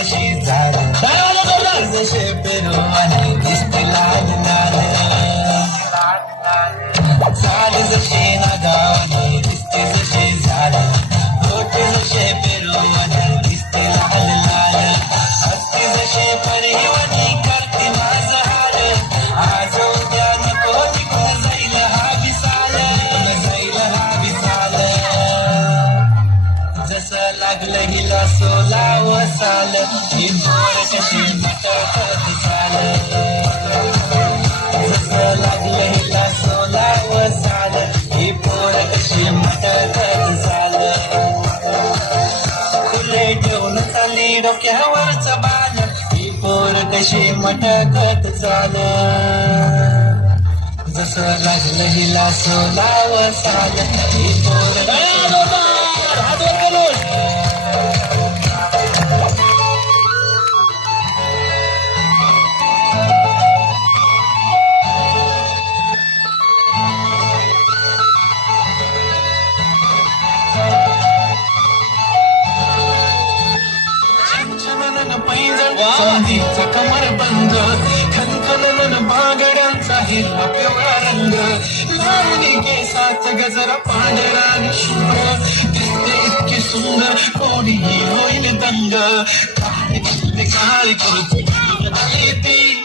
जशी नावानी दिसती जशी झाड जसे पेरू लागलं हिला सोला वसाल ही मोर कशी मटकत चाल जसं लागलं हिला सोला. वसाल ही पोर कशी मटकत चाल फुले ठेवून चाली डोक्यावरच बाल. ही पोर कशी मटकत चाल. जसं लागलं हिला सोला. वसाल ही पोर पैंजण चांदीचा कमर बंद. खनखनन बागड्यांचा हिरवा पिवळा रंग. लावणी केसाच गजरा पांढरा आणि शुभ्र दिसते इतकी सुंदर कोणी होईल दंग. काळ काळ काळे ती